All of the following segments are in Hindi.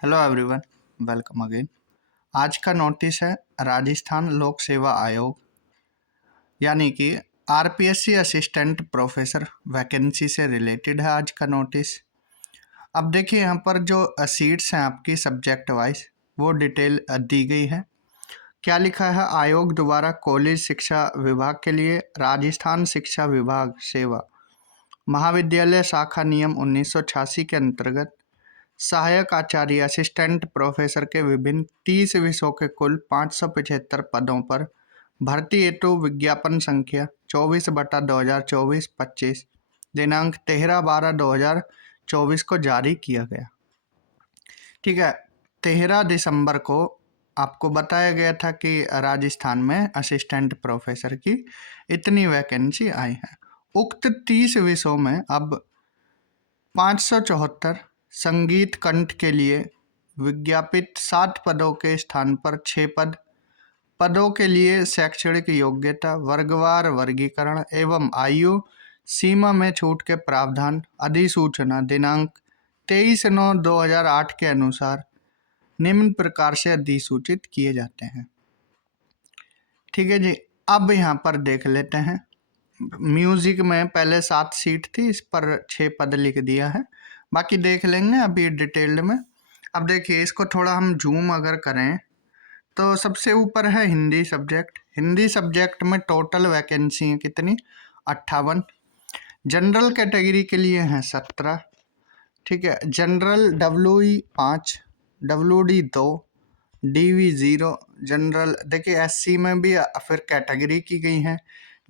Hello everyone, welcome again. आज का नोटिस है राजस्थान लोक सेवा आयोग यानी कि आरपीएससी असिस्टेंट प्रोफेसर वैकेंसी से रिलेटेड है आज का नोटिस। अब देखिए यहाँ पर जो सीट्स हैं आपकी सब्जेक्ट वाइज वो डिटेल दी गई है। क्या लिखा है? आयोग द्वारा कॉलेज शिक्षा विभाग के लिए राजस्थान शिक्षा विभाग सेवा महाविद्यालय शाखा नियम 1986 के अंतर्गत सहायक आचार्य असिस्टेंट प्रोफेसर के विभिन्न 30 विषयों के कुल 575 पदों पर भर्ती हेतु विज्ञापन संख्या 24/2024-25 दिनांक 13/12/2024 को जारी किया गया। ठीक है, 13 दिसंबर को आपको बताया गया था कि राजस्थान में असिस्टेंट प्रोफेसर की इतनी वैकेंसी आई है। उक्त 30 विषयों में अब 574 संगीत कंठ के लिए विज्ञापित 7 पदों के स्थान पर 6 पदों के लिए शैक्षणिक योग्यता, वर्गवार वर्गीकरण एवं आयु सीमा में छूट के प्रावधान अधिसूचना दिनांक 23/9/2008 के अनुसार निम्न प्रकार से अधिसूचित किए जाते हैं। ठीक है जी, अब यहाँ पर देख लेते हैं। म्यूजिक में पहले 7 सीट थी, इस पर 6 पद लिख दिया है, बाकी देख लेंगे अभी डिटेल्ड में। अब देखिए, इसको थोड़ा हम जूम अगर करें तो सबसे ऊपर है हिंदी सब्जेक्ट। हिंदी सब्जेक्ट में टोटल वैकेंसी है कितनी? 58। जनरल कैटेगरी के लिए हैं 17। ठीक है, general W 5, WD 2, DV 0। General देखिए SC में भी फिर कैटेगरी की गई हैं,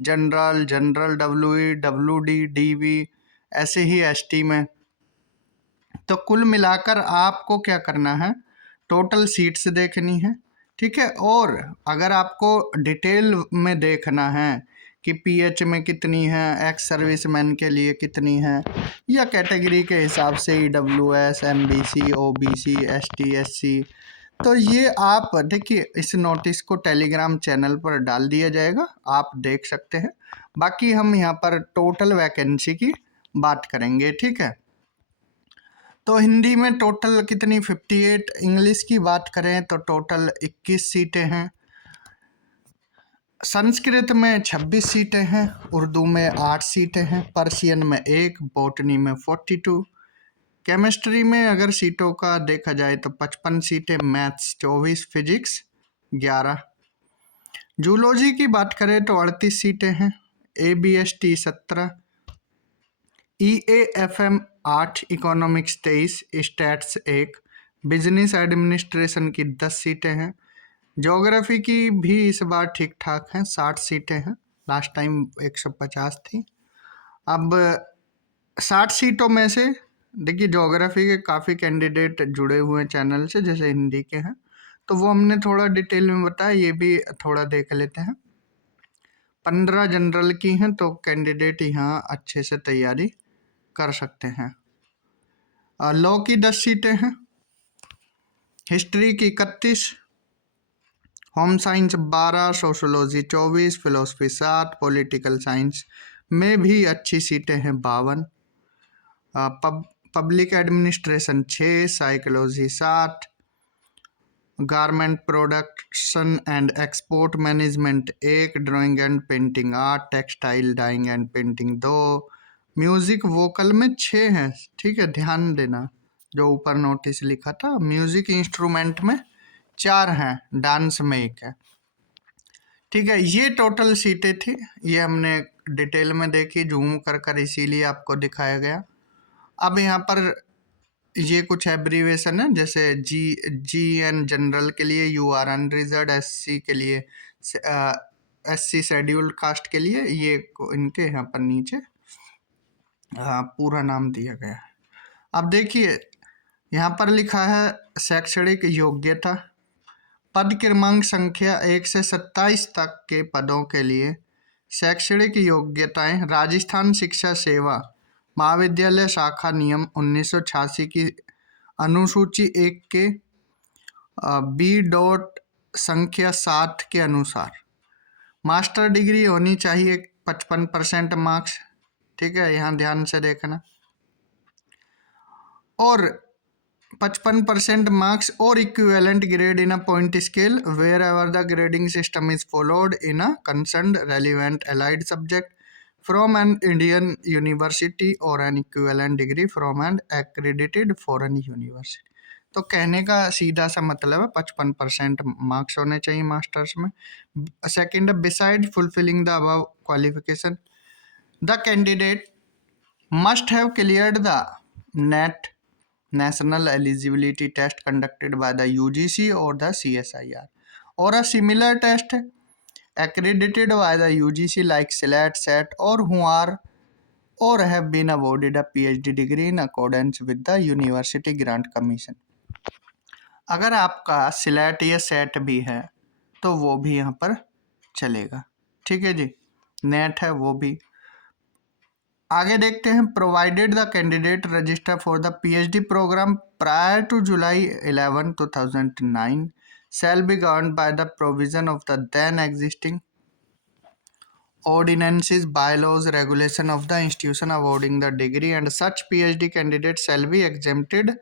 general, general WE, WD, DV, ऐसे ही ST में। तो कुल मिलाकर आपको क्या करना है, टोटल सीट्स देखनी है। ठीक है, और अगर आपको डिटेल में देखना है कि PH में कितनी है, एक्स सर्विसमैन के लिए कितनी है, या कैटेगरी के हिसाब से EWS, MBC, OBC, ST, SC, तो ये आप देखिए इस नोटिस को टेलीग्राम चैनल पर डाल दिया जाएगा, आप देख सकते हैं। बाकी हम यहाँ पर टोटल वैकेंसी की बात करेंगे। ठीक है, तो हिंदी में टोटल कितनी? 58। इंग्लिश की बात करें तो टोटल 21 सीटें हैं। संस्कृत में 26 सीटें हैं, उर्दू में 8 सीटें हैं, पर्शियन में 1, बॉटनी में 42। केमिस्ट्री में अगर सीटों का देखा जाए तो 55 सीटें, मैथ्स 24, फिजिक्स 11। जूलॉजी की बात करें तो 38 सीटें हैं, ABST 17, EAFM 8, economics 23, stats 1, business administration की 10 सीटें हैं। ज्योग्राफी की भी इस बार ठीक ठाक हैं, 60 सीटें हैं, लास्ट टाइम 150 थी। अब 60 सीटों में से देखिए ज्योग्राफी के काफ़ी कैंडिडेट जुड़े हुए हैं चैनल से, जैसे हिंदी के हैं, तो वो हमने थोड़ा डिटेल में बताया, ये भी थोड़ा देख लेते हैं। 15 जनरल की हैं, तो कैंडिडेट यहाँ अच्छे से तैयारी कर सकते हैं। लॉ की 10 सीटें हैं, हिस्ट्री की 31, home science 12, sociology 24, philosophy 7, political science में भी अच्छी सीटें हैं 52, public administration 6, psychology 7, garment production and export management 1, drawing and painting 8, textile dyeing and painting 2, music vocal में 6 हैं। ठीक है, ध्यान देना जो ऊपर नोटिस लिखा था, म्यूज़िक इंस्ट्रूमेंट में 4 हैं, डांस में 1 है। ठीक है, ये टोटल सीटें थी, ये हमने डिटेल में देखी जूम कर इसीलिए आपको दिखाया गया। अब यहाँ पर ये कुछ एब्रीवेशन है, जैसे GN जनरल के लिए, UR अनरिजर्व्ड, SC के लिए, SC शेड्यूल्ड कास्ट के लिए, ये इनके यहाँ पर नीचे पूरा नाम दिया गया है। अब देखिए यहाँ पर लिखा है शैक्षणिक योग्यता, पद क्रमांक संख्या 1 से 27 तक के पदों के लिए शैक्षणिक योग्यताएं राजस्थान शिक्षा सेवा महाविद्यालय शाखा नियम 1986 की अनुसूची 1 के B. संख्या 7 के अनुसार मास्टर डिग्री होनी चाहिए 55% मार्क्स। ठीक है, यहाँ ध्यान से देखना। और 55% marks or equivalent grade in a point scale wherever the grading system is followed in a concerned relevant allied subject from an Indian university or an equivalent degree from an accredited foreign university. तो कहने का सीधा सा मतलब है 55% मार्क्स होने चाहिए मास्टर्स में. Second, beside fulfilling the above qualification the candidate must have cleared the NET National Eligibility Test conducted by the UGC or the CSIR or a similar test accredited by the UGC like SLAT, SET or who are or have been awarded a PhD degree in accordance with the University Grant Commission. अगर आपका SLAT या SET भी है तो वो भी यहाँ पर चलेगा. ठीक है जी. नेट है वो भी. आगे देखते हैं. Provided the candidate register for the PhD programme prior to July 11, 2009 shall be governed by the provision of the then existing ordinances, bylaws, regulation of the institution awarding the degree, and such PhD candidates shall be exempted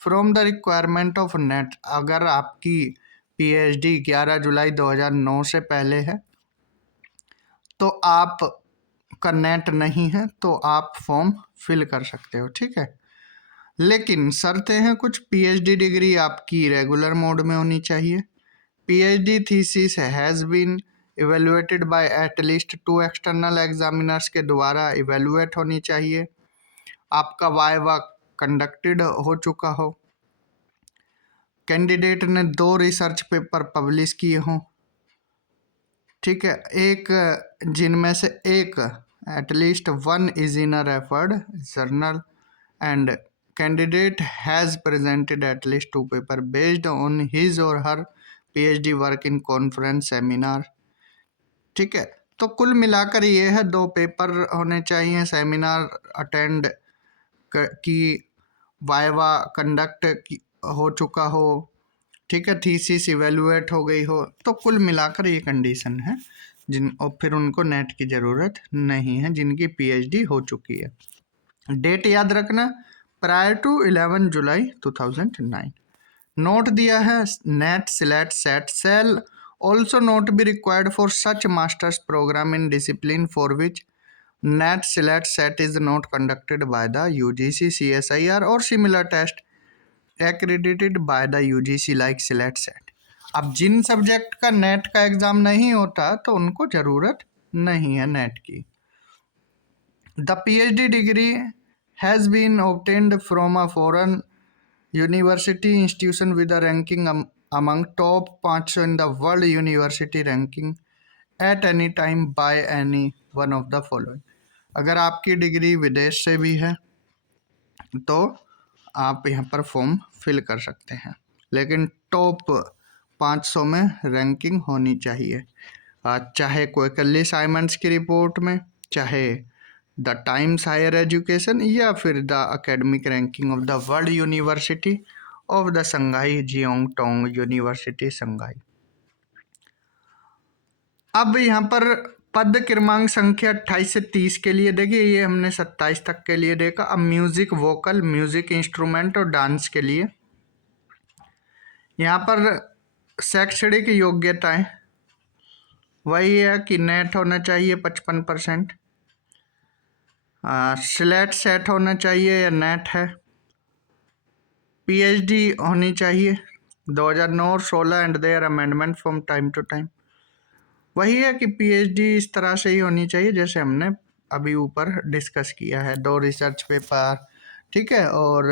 from the requirement of NET. अगर आपकी PhD 11 जुलाई 2009 से पहले है तो आप का नेट नहीं है तो आप फॉर्म फिल कर सकते हो. ठीक है. लेकिन शर्तें हैं कुछ. PhD डिग्री आपकी रेगुलर मोड में होनी चाहिए. PhD thesis has been evaluated by at least 2 external examiners के द्वारा इवेलुएट होनी चाहिए. आपका वाइवा कंडक्टेड हो चुका हो. कैंडिडेट ने 2 रिसर्च पेपर पब्लिश किए हों. ठीक है. एक जिनमें से एक at least one is in a referred journal and candidate has presented at least 2 paper based on his or her PhD work in conference seminar. ठीक है. तो कुल मिलाकर ये है 2 पेपर होने चाहिए, सेमिनार अटेंड की, वाइवा कंडक्ट हो चुका हो. ठीक है. थीसिस इवेलुएट हो गई हो. तो कुल मिलाकर ये कंडीशन है और फिर उनको नेट की ज़रूरत नहीं है जिनकी PhD हो चुकी है. डेट याद रखना प्रायर टू 11 जुलाई 2009. नोट दिया है NET SLET SET shall also not be required for such masters programme in discipline for which NET SLET SET is not conducted by the UGC, CSIR और similar test accredited by the UGC like SLAT, SET. अब जिन सब्जेक्ट का नेट का एग्जाम नहीं होता तो उनको जरूरत नहीं है नेट की. The PhD degree has been obtained from a foreign university institution with a ranking among top 500 in the world university ranking at any time by any one of the following. अगर आपकी डिग्री विदेश से भी है तो आप यहाँ पर फॉर्म फिल कर सकते हैं, लेकिन टॉप 500 में रैंकिंग होनी चाहिए. चाहे क्वेकली साइमंड्स की रिपोर्ट में, चाहे द टाइम्स हायर एजुकेशन या फिर the academic ranking of the world university of the Shanghai जियोंग टोंग यूनिवर्सिटी संघाई. अब यहाँ पर पद क्रमांक संख्या 28 से 30 के लिए देखिए, ये हमने 27 तक के लिए देखा. अब म्यूजिक वोकल, म्यूजिक इंस्ट्रूमेंट और डांस के लिए यहाँ पर शैक्षणिक योग्यताएं वही है कि नेट होना चाहिए 55%, स्लेट सेट होना चाहिए या नेट है, PhD होनी चाहिए 2009 और 16 and their amendment from time to time. वही है कि PhD इस तरह से ही होनी चाहिए जैसे हमने अभी ऊपर डिस्कस किया है. 2 रिसर्च पेपर, ठीक है, और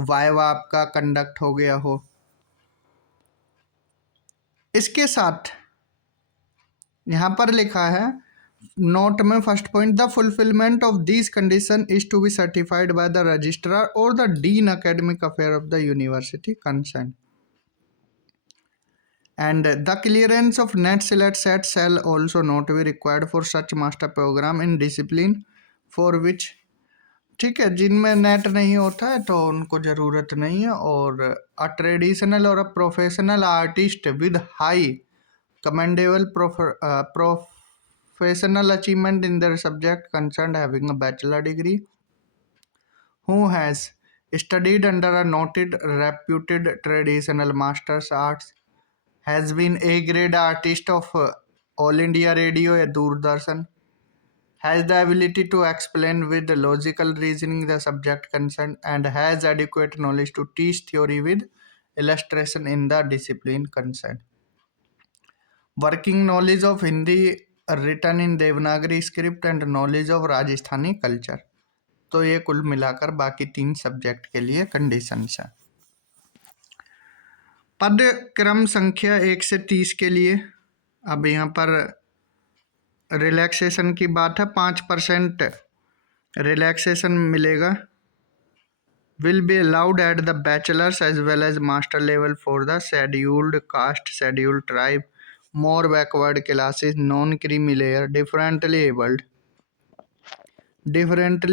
वाइवा आपका कंडक्ट हो गया हो. इसके साथ यहाँ पर लिखा है नोट में first point, the fulfilment of this condition is to be certified by the registrar और the dean academic affair of the university concern. And the clearance of NET SLAT SET shall also not be required for such master program in discipline for which. ठीक है. जिनमें नेट नहीं होता है तो उनको ज़रूरत नहीं है. और अ ट्रेडिशनल और a professional artist with high commendable professional achievement in their subject concerned having a bachelor degree who has studied under a noted reputed traditional martial arts, has been A grade artist of All India Radio या Doordarshan, has the ability to explain with logical reasoning the subject concerned, and has adequate knowledge to teach theory with illustration in the discipline concerned. Working knowledge of Hindi written in Devanagari script and knowledge of Rajasthani culture. तो ये कुल मिलाकर बाकी 3 सब्जेक्ट के लिए कंडीशंस हैं। पद क्रम संख्या 1 से 30 के लिए अब यहाँ पर रिलैक्सेशन की बात है। 5% रिलैक्सेशन मिलेगा। Will be allowed at the bachelors as well as master level for the scheduled caste, scheduled tribe, more backward classes, non creamy layer, differently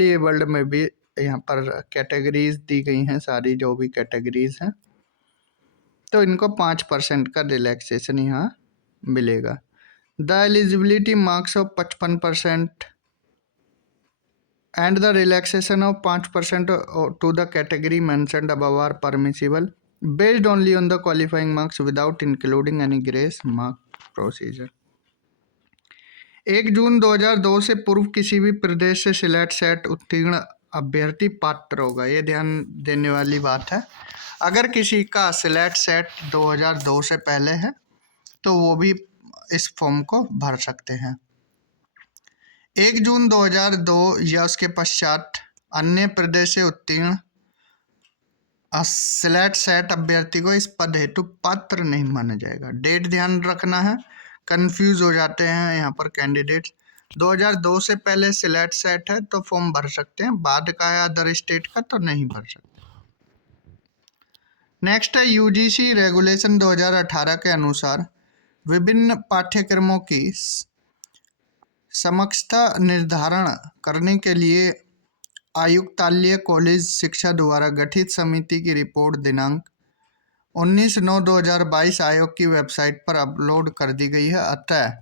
abled में भी यहाँ पर कैटेगरीज दी गई हैं, सारी जो भी कैटेगरीज हैं, तो इनको 5% का रिलैक्सेशन यहाँ मिलेगा। The eligibility marks of 55% and the relaxation of 5% to the category mentioned above are permissible based only on the qualifying marks without including any grace mark procedure. 1 जून 2002 से पूर्व किसी भी प्रदेश से सिलेट सेट उत्तीर्ण अभ्यर्थी पात्र होगा। ये ध्यान देने वाली बात है। अगर किसी का सिलेट सेट 2002 से पहले है तो वो भी इस फॉर्म को भर सकते हैं। 1 जून 2002 या उसके पश्चात अन्य प्रदेश से उत्तीर्ण सिलेट सेट अभ्यर्थी को इस पद हेतु पात्र नहीं माना जाएगा। डेट ध्यान रखना है, कंफ्यूज हो जाते हैं यहाँ पर कैंडिडेट्स। 2002 से पहले सिलेट सेट है तो फॉर्म भर सकते हैं, बाद का है अदर स्टेट का तो नहीं भर सकते। नेक्स्ट है यूजीसी रेगुलेशन 2018 के अनुसार विभिन्न पाठ्यक्रमों की समकक्षता निर्धारण करने के लिए आयुक्तालय कॉलेज शिक्षा द्वारा गठित समिति की रिपोर्ट दिनांक 19/9/2022 आयोग की वेबसाइट पर अपलोड कर दी गई है। अतः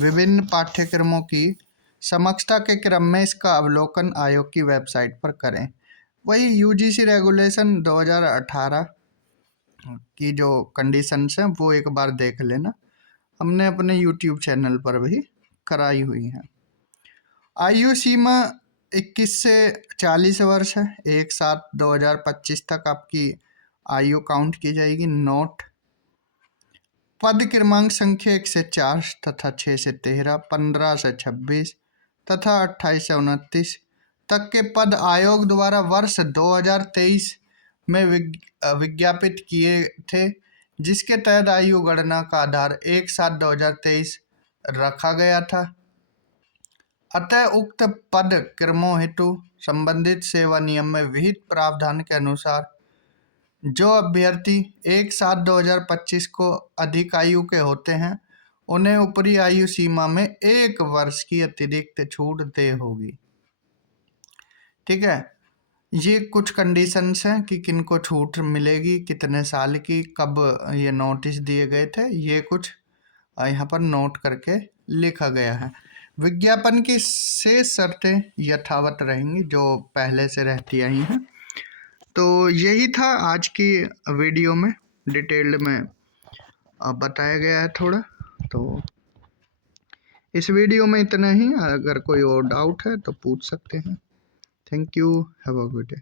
विभिन्न पाठ्यक्रमों की समकक्षता के क्रम में इसका अवलोकन आयोग की वेबसाइट पर करें। वही यूजीसी रेगुलेशन 2018 की जो कंडीशंस हैं वो एक बार देख लेना, हमने अपने यूट्यूब चैनल पर भी कराई हुई हैं। आयु सीमा 21 से 40 वर्ष है। 1/7/2025 तक आपकी आयु काउंट की जाएगी। नोट पद क्रमांक संख्या 1 से 4 तथा 6 से 13, 15 से 26 तथा 28 से 29 तक के पद आयोग द्वारा वर्ष 2023 में विज्ञापित किए थे, जिसके तहत आयु गणना का आधार 1/7/2023 रखा गया था। अतः उक्त पद क्रमों हेतु संबंधित सेवा नियम में विहित प्रावधान के अनुसार जो अभ्यर्थी 1/7/2025 को अधिक आयु के होते हैं उन्हें ऊपरी आयु सीमा में 1 वर्ष की अतिरिक्त छूट दे होगी। ठीक है, ये कुछ कंडीशंस हैं कि किनको छूट मिलेगी, कितने साल की, कब ये नोटिस दिए गए थे, ये कुछ यहाँ पर नोट करके लिखा गया है। विज्ञापन की शेष शर्तें यथावत रहेंगी जो पहले से रहती आई हैं। तो यही था आज की वीडियो में, डिटेल्ड में बताया गया है थोड़ा। तो इस वीडियो में इतना ही। अगर कोई और डाउट है तो पूछ सकते हैं। Thank you, have a good day.